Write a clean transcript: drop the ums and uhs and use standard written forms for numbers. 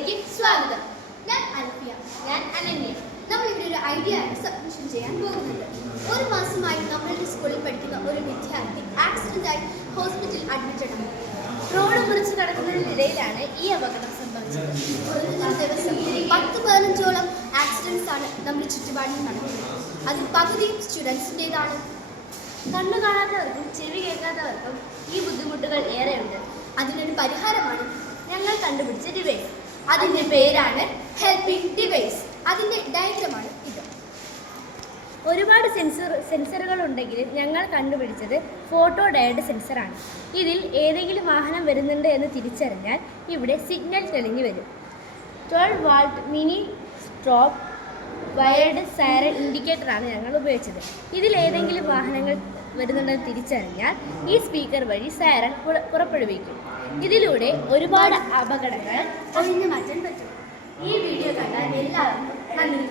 വീഡിയോയിലേക്ക് സ്വാഗതം. ഞാൻ അൽഫിയ. ഞാൻ അനന്യ. നമ്മൾ ഇവിടെ ഒരു ഐഡിയ സബ്മിഷൻ ചെയ്യാൻ പോകുന്നുണ്ട്. ഒരു മാസമായി നമ്മളുടെ സ്കൂളിൽ പഠിക്കുന്ന ഒരു വിദ്യാർത്ഥി ആക്സിഡന്റായി ഹോസ്പിറ്റലിൽ അഡ്മിറ്റഡ് ആണ്. റോഡ് മുറിച്ച് നടക്കുന്നതിനിടയിലാണ് ഈ അപകടം സംഭവിച്ചത്. ഒരു ദിവസം 10-15ഓളം ആക്സിഡൻസ് ആണ് നമ്മുടെ ചുറ്റുപാടിൽ നടക്കുന്നത്. അതിൽ പകുതി സ്റ്റുഡൻസിൻ്റെതാണ്. കണ്ണു കാണാത്തവർക്കും ചെവി കേൾക്കാത്തവർക്കും ഈ ബുദ്ധിമുട്ടുകൾ ഏറെയുണ്ട്. അതിനൊരു പരിഹാരമാണ് ഞങ്ങൾ കണ്ടുപിടിച്ച ഡിവൈസ്. അതിൻ്റെ പേരാണ് ഹെൽപ്പിംഗ് ഡിവൈസ്. അതിൻ്റെ ഡയഗ്രമാണ് ഇത്. ഒരുപാട് സെൻസറുകൾ ഉണ്ടെങ്കിലും ഞങ്ങൾ കണ്ടുപിടിച്ചത് ഫോട്ടോ ഡയോഡ് സെൻസറാണ്. ഇതിൽ ഏതെങ്കിലും വാഹനം വരുന്നുണ്ട് എന്ന് തിരിച്ചറിഞ്ഞാൽ ഇവിടെ സിഗ്നൽ തെളിഞ്ഞു വരും. 12 volt mini strobe wired siren ഇൻഡിക്കേറ്ററാണ് ഞങ്ങൾ ഉപയോഗിച്ചത്. ഇതിൽ ഏതെങ്കിലും വാഹനങ്ങൾ വരുന്നുണ്ടെന്ന് തിരിച്ചറിഞ്ഞാൽ ഈ സ്പീക്കർ വഴി സൈറൻ പുറപ്പെടുവിക്കും. ഇതിലൂടെ ഒരുപാട് അപകടങ്ങൾ ഒഴിഞ്ഞു മാറ്റാൻ പറ്റും. ഈ വീഡിയോ കണ്ടാൽ എല്ലാവർക്കും നന്ദി.